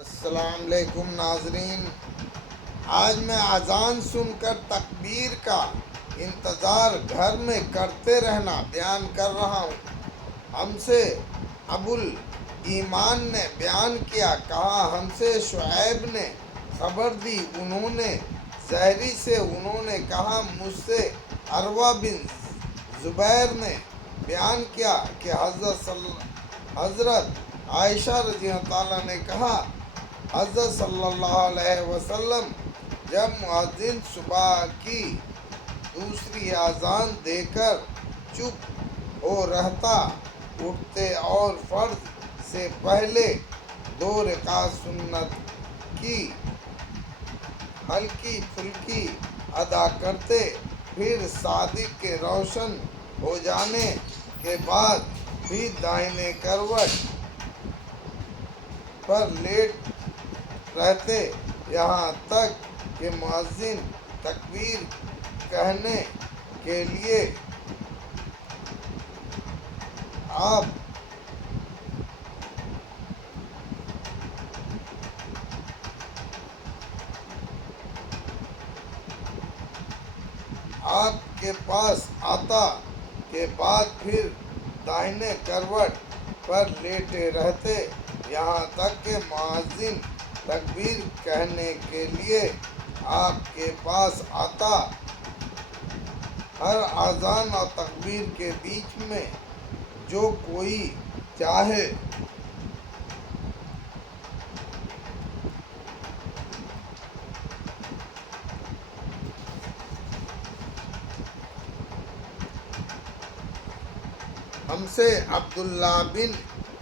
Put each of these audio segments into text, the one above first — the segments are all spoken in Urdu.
السلام علیکم ناظرین، آج میں اذان سن کر تکبیر کا انتظار گھر میں کرتے رہنا بیان کر رہا ہوں۔ ہم سے ابو الایمان نے بیان کیا، کہا ہم سے شعیب نے خبر دی، انہوں نے زہری سے، انہوں نے کہا مجھ سے عروہ بن زبیر نے بیان کیا کہ حضرت عائشہ رضی اللہ عنہ نے کہا، حضرت صلی اللہ علیہ وسلم جب مؤذن صبح کی دوسری اذان دے کر چپ ہو رہتا، اٹھتے اور فرض سے پہلے 2 رکعت سنت کی ہلکی پھلکی ادا کرتے، پھر صادق کے روشن ہو جانے کے بعد بھی دائیں کروٹ پر لیٹ رہتے، یہاں تک کہ مؤذن تکبیر کہنے کے لیے آپ کے پاس آتا کے بعد پھر دائیں کروٹ پر لیٹے رہتے، یہاں تک کہ مؤذن تکبیر کہنے کے لیے آپ کے پاس آتا۔ ہر اذان اور تکبیر کے بیچ میں جو کوئی چاہے ہم سے عبداللہ بن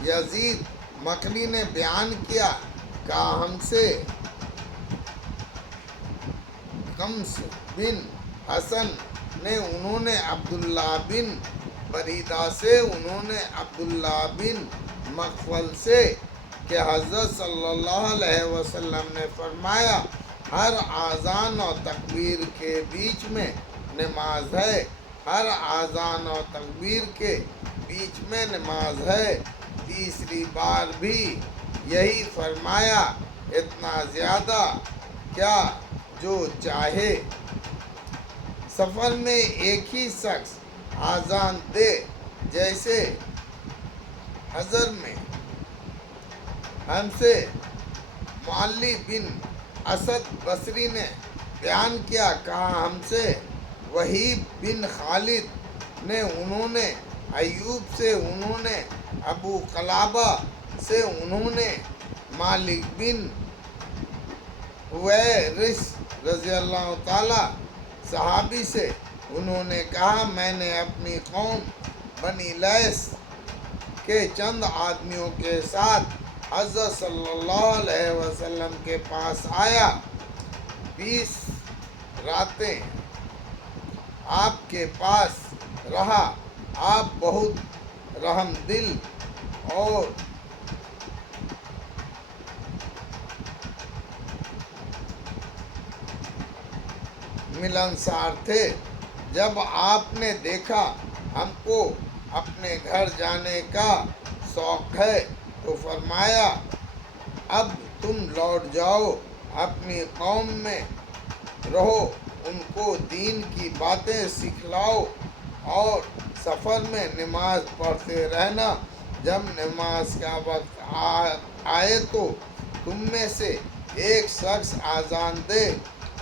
یزید مکی نے بیان کیا، کہا ہم سے قمص بن حسن نے، انہوں نے عبداللہ بن بریدہ سے، انہوں نے عبداللہ بن مغفل سے کہ حضرت صلی اللہ علیہ وسلم نے فرمایا، ہر اذان اور تکبیر کے بیچ میں نماز ہے، ہر اذان اور تکبیر کے بیچ میں نماز ہے۔ تیسری بار بھی یہی فرمایا، اتنا زیادہ کیا جو چاہے سفر میں ایک ہی شخص اذان دے، جیسے حضر میں ہم سے معلی بن اسد بصری نے بیان کیا، کہا ہم سے وہیب بن خالد نے، انہوں نے ایوب سے، انہوں نے ابو قلابہ سے، انہوں نے مالک بن حویرث رضی اللہ تعالی صحابی سے، انہوں نے کہا میں نے اپنی قوم بنی لیث کے چند آدمیوں کے ساتھ حضرت صلی اللہ علیہ وسلم کے پاس آیا، 20 راتیں آپ کے پاس رہا، آپ بہت رحم دل اور ملنسار تھے۔ جب آپ نے دیکھا ہم کو اپنے گھر جانے کا شوق ہے تو فرمایا، اب تم لوٹ جاؤ، اپنی قوم میں رہو، ان کو دین کی باتیں سکھلاؤ اور سفر میں نماز پڑھتے رہنا، جب نماز کا وقت آئے تو تم میں سے ایک شخص اذان دے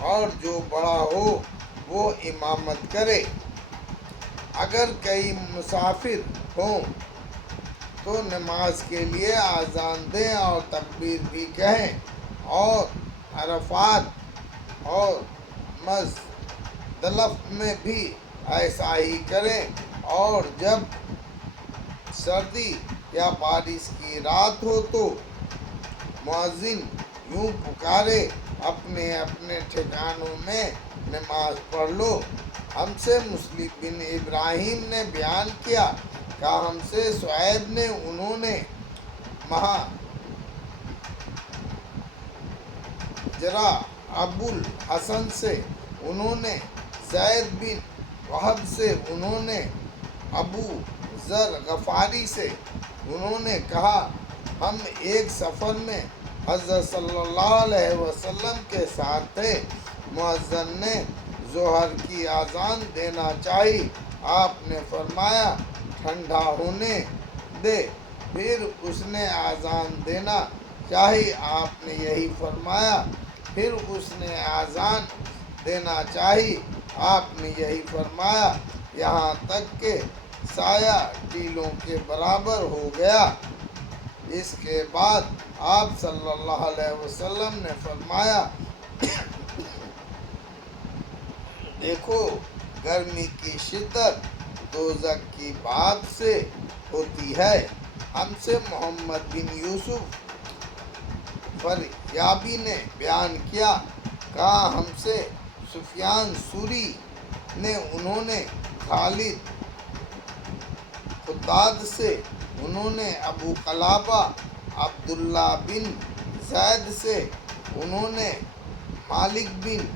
اور جو بڑا ہو وہ امامت کرے، اگر کئی مسافر ہوں تو نماز کے لیے اذان دیں اور تکبیر بھی کہیں، اور عرفات اور مزدلف میں بھی ایسا ہی کریں، اور جب سردی یا بارش کی رات ہو تو مؤذن یوں پکارے، اپنے اپنے ٹھکانوں میں نماز پڑھ لو۔ ہم سے مسلم بن ابراہیم نے بیان کیا، کہا ہم سے شعیب نے، انہوں نے مہاجرہ ابو الحسن سے، انہوں نے زید بن وہب سے، انہوں نے ابو ذر غفاری سے، انہوں نے کہا ہم ایک سفر میں حضرت صلی اللہ علیہ وسلم کے ساتھ تھے۔ مؤذن نے ظہر کی اذان دینا چاہی، آپ نے فرمایا ٹھنڈا ہونے دے۔ پھر اس نے اذان دینا چاہی، آپ نے یہی فرمایا۔ پھر اس نے اذان دینا چاہی، آپ نے یہی فرمایا، یہاں تک کہ سایہ ٹیلوں کے برابر ہو گیا۔ اس کے بعد آپ صلی اللہ علیہ وسلم نے فرمایا، دیکھو گرمی کی شدت دوزخ کی بات سے ہوتی ہے۔ ہم سے محمد بن یوسف فریابی نے بیان کیا، کہا ہم سے سفیان ثوری نے، انہوں نے خالد خداد سے، انہوں نے ابو قلابہ عبداللہ بن زید سے، انہوں نے مالک بن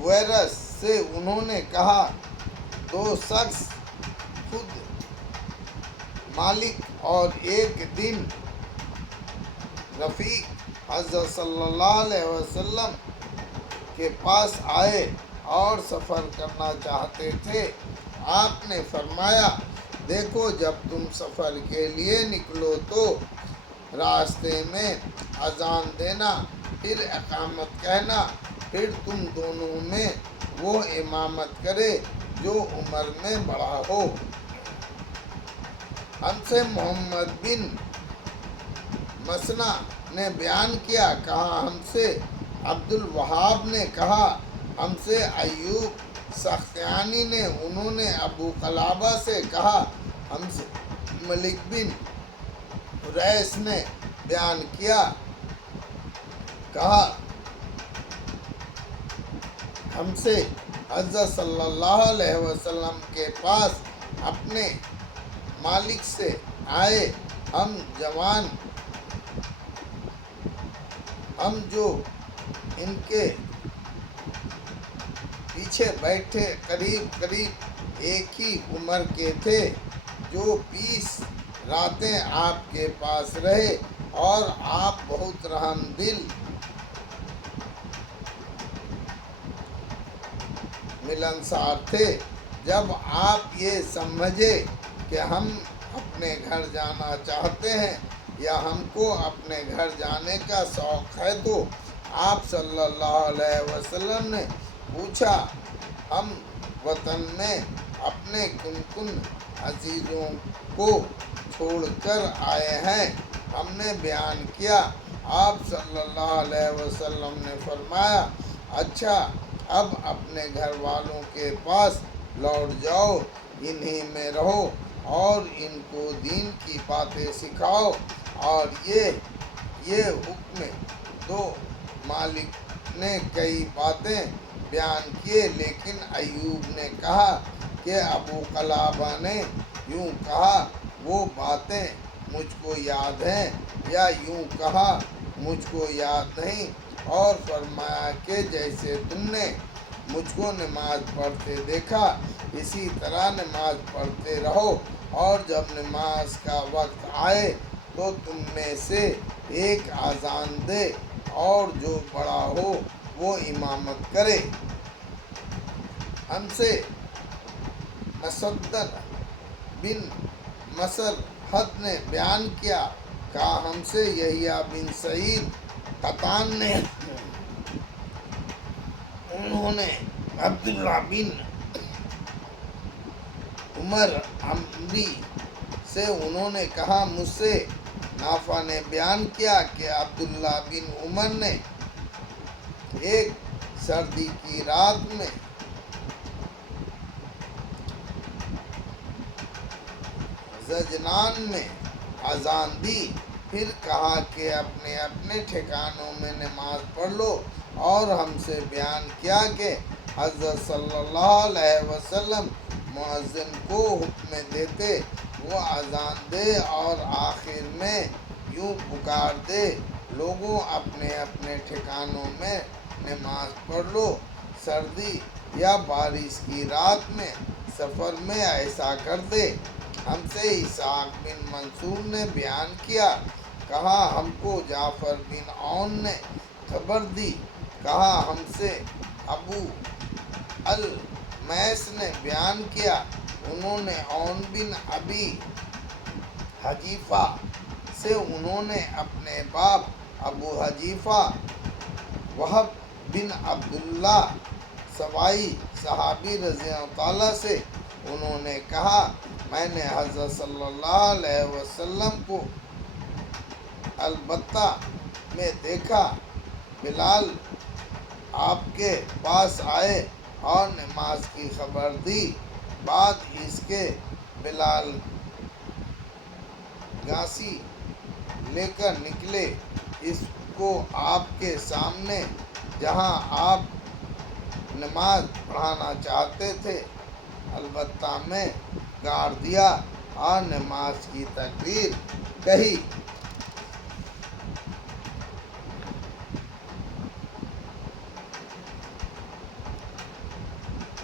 ویرس سے، انہوں نے کہا دو شخص خود مالک اور ایک دن رفیق حضرت صلی اللہ علیہ وسلم کے پاس آئے اور سفر کرنا چاہتے تھے۔ آپ نے فرمایا، دیکھو جب تم سفر کے لیے نکلو تو راستے میں اذان دینا، پھر اقامت کہنا، پھر تم دونوں میں وہ امامت کرے جو عمر میں بڑا ہو۔ ہم سے محمد بن مسنہ نے بیان کیا، کہا ہم سے عبد الوہاب نے، کہا ہم سے ایوب سختیانی نے، انہوں نے ابو قلابہ سے کہا ہم سے ملک بن حریث نے بیان کیا، کہا ہم سے حضرت صلی اللہ علیہ وسلم کے پاس اپنے مالک سے آئے، ہم جوان، ہم جو ان کے پیچھے بیٹھے قریب قریب ایک ہی عمر کے تھے، جو 20 راتیں آپ کے پاس رہے، اور آپ بہت رحم دل ملنسار تھے۔ جب آپ یہ سمجھے کہ ہم اپنے گھر جانا چاہتے ہیں یا ہم کو اپنے گھر جانے کا شوق ہے، تو آپ صلی اللہ علیہ وسلم نے پوچھا، ہم وطن میں اپنے کن کن عزیزوں کو چھوڑ کر آئے ہیں؟ ہم نے بیان کیا۔ آپ صلی اللہ علیہ وسلم نے فرمایا، اچھا اب اپنے گھر والوں کے پاس لوٹ جاؤ، انہی میں رہو اور ان کو دین کی باتیں سکھاؤ۔ اور یہ حکم دو۔ مالک نے کئی باتیں بیان کیے، لیکن ایوب نے کہا کہ ابو قلابہ نے یوں کہا، وہ باتیں مجھ کو یاد ہیں، یا یوں کہا مجھ کو یاد نہیں، اور فرمایا کہ جیسے تم نے مجھ کو نماز پڑھتے دیکھا، اسی طرح نماز پڑھتے رہو، اور جب نماز کا وقت آئے تو تم میں سے ایک اذان دے، اور جو بڑا ہو وہ امامت کرے۔ ہم سے مسدد بن مسرحد نے بیان کیا، کہا ہم سے یحییٰ بن سعید قطان نے، انہوں نے عبداللہ بن عمر عمری سے، انہوں نے کہا مجھ سے نافع نے بیان کیا کہ عبداللہ بن عمر نے ایک سردی کی رات میں زجنان میں اذان دی، پھر کہا کہ اپنے اپنے ٹھکانوں میں نماز پڑھ لو، اور ہم سے بیان کیا کہ حضرت صلی اللہ علیہ وسلم مؤذن کو حکم دیتے وہ اذان دے، اور آخر میں یوں پکار دے، لوگوں اپنے اپنے ٹھکانوں میں نماز پڑھ لو۔ سردی یا بارش کی رات میں سفر میں ایسا کر دے ہم سے اسحاق بن منصور نے بیان کیا، کہا ہم کو جعفر بن عون نے خبر دی، کہا ہم سے ابو المیس نے بیان کیا، انہوں نے عون بن ابی حجیفہ سے، انہوں نے اپنے باپ ابو حجیفہ وہب بن عبداللہ سوائی صحابی رضی اللہ تعالیٰ سے، انہوں نے کہا میں نے حضرت صلی اللہ علیہ وسلم کو البتہ میں دیکھا، بلال آپ کے پاس آئے اور نماز کی خبر دی، بعد اس کے بلال گھاسی لے کر نکلے اس کو آپ کے سامنے جہاں آپ نماز پڑھانا چاہتے تھے، البتہ میں گاڑ دیا اور نماز کی تکبیر کہی۔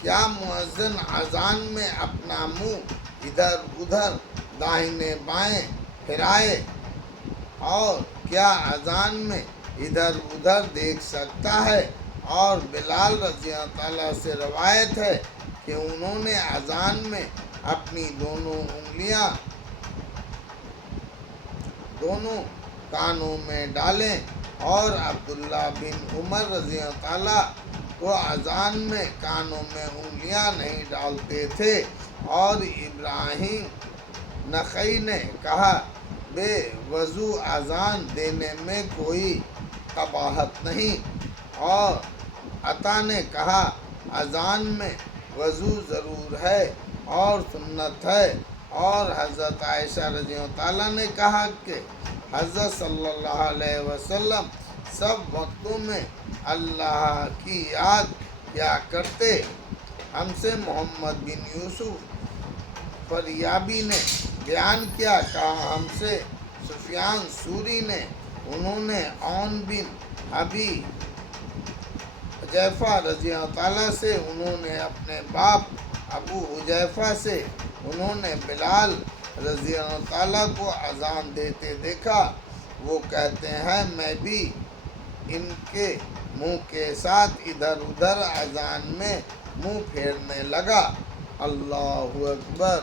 کیا مؤذن اذان میں اپنا منہ ادھر ادھر داہنے بائیں پھرائے اور کیا اذان میں ادھر ادھر دیکھ سکتا ہے؟ اور بلال رضی اللہ تعالیٰ سے روایت ہے کہ انہوں نے اذان میں اپنی دونوں انگلیاں دونوں کانوں میں ڈالیں، اور عبداللہ بن عمر رضی اللہ تعالیٰ کو اذان میں کانوں میں انگلیاں نہیں ڈالتے تھے، اور ابراہیم نخعی نے کہا بے وضو اذان دینے میں کوئی قباحت نہیں، اور عطا نے کہا اذان میں وضو ضرور ہے اور سنت ہے، اور حضرت عائشہ رضی اللہ تعالیٰ نے کہا کہ حضرت صلی اللہ علیہ وسلم سب وقتوں میں اللہ کی یاد کیا کرتے۔ ہم سے محمد بن یوسف فریابی نے بیان کیا، کہا ہم سے سفیان ثوری نے، انہوں نے عون بن ابی حجیفہ رضی اللہ تعالیٰ سے، انہوں نے اپنے باپ ابو حجیفہ سے، انہوں نے بلال رضی اللہ تعالیٰ کو اذان دیتے دیکھا، وہ کہتے ہیں میں بھی ان کے منہ کے ساتھ ادھر ادھر اذان میں منہ پھیرنے لگا۔ اللہ اکبر۔